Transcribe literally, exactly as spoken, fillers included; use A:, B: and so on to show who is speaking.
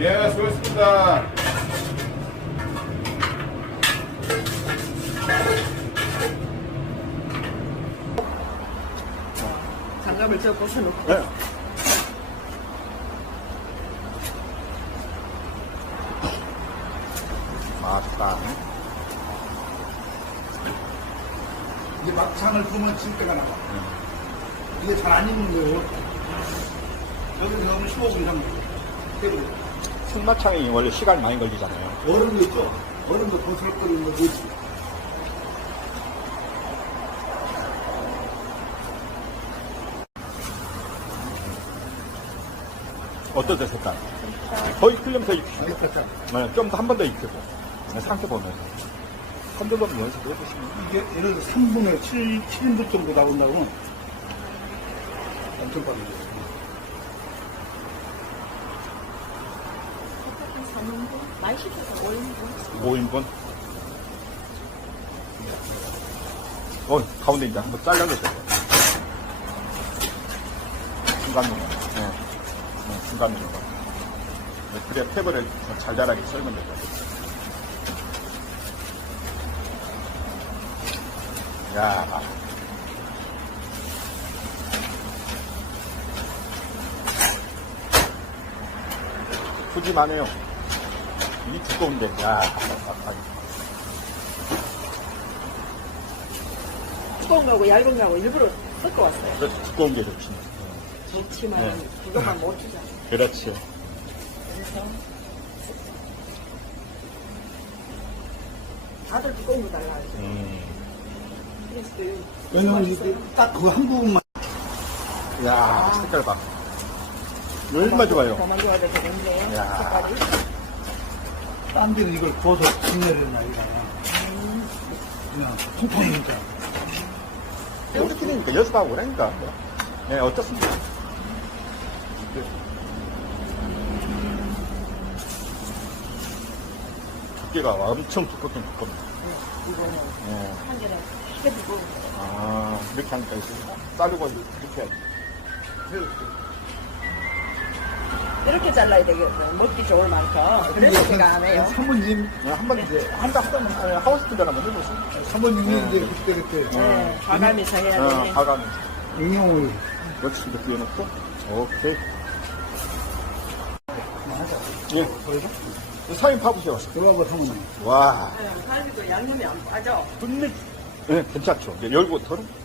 A: 예, 수고했습니다.
B: 장갑을 저 벗어놓고.
A: 네. 맛있다.
C: 이게 막창을 구우면 질 때가 나와. 이게 잘 안 익는 거예요. 여기서 넣으면 십오 분 이상 되고.
A: 순마창이 원래 시간 많이 걸리잖아요.
C: 얼음도 있죠? 얼음도 고슬거리는 거 넣지.
A: 어떠세요, 색깔? 더 익히려면 더 익히시고.
C: 아니, 그렇죠.
A: 네, 좀 더 한 번 더 익히고. 네, 상태 보면서. 컨트롤 연습을 해보시면.
C: 이게 예를 들어 삼 분의 칠, 칠 인분 정도 나온다고 엄청 빠르죠.
B: 사 인분? 많이 시켜서 오 인분?
A: 오 인분. 어, 가운데 이제 한번 잘라주세요. 중간 부분. 네. 네, 중간 부분. 네, 그래야 탭을 잘 자라게 썰면 되죠. 야. 푸짐하네요. 이 두꺼운데, 야.
B: 두꺼운 거하고 얇은 거하고 일부러 섞어왔어요.
A: 그래서 두꺼운 게 좋지.
B: 좋지만
A: 네.
B: 그것만 못 주잖아.
A: 그렇지.
B: 그래서 다들 두꺼운 거 달라 하죠.
A: 음.
B: 그래서 그
C: 왜냐면 이게 딱 그 한 부분만.
A: 야, 색깔 봐. 얼마 좋아요.
B: 더만 좋아야 되겠네.
A: 야.
B: 색깔이.
C: 딴 데는 이걸 구워서 진내려는 아이가. 그냥 통통이니까.
A: 우리끼리니까 연습하고 그러니까. 네, 어떻습니까? 두께가 엄청 두껍긴 두껍네.
B: 이거는
A: 네.
B: 한 개는 크게 두고
A: 아, 이렇게 하니까 이제 자르고 이렇게 해야지.
B: 이렇게 잘라야 되겠네. 먹기 좋을 만큼. 그래서 제가 안 해요.
C: 사모님,
A: 네, 한번 이제 한번 한번 하우스 팀장 한번 해보세요.
C: 사모님이
A: 네.
C: 이제 그때 이렇게
B: 네, 과감해서 해야
A: 어,
B: 돼.
A: 가감이.
C: 응용을
A: 그렇지, 이렇게 해놓고. 오케이. 예. 사인 파보세요.
C: 들어가고 사모님.
A: 와.
B: 네, 갈비도 양념이 안 빠져.
A: 끝내. 네, 괜찮죠. 이제 열고 털은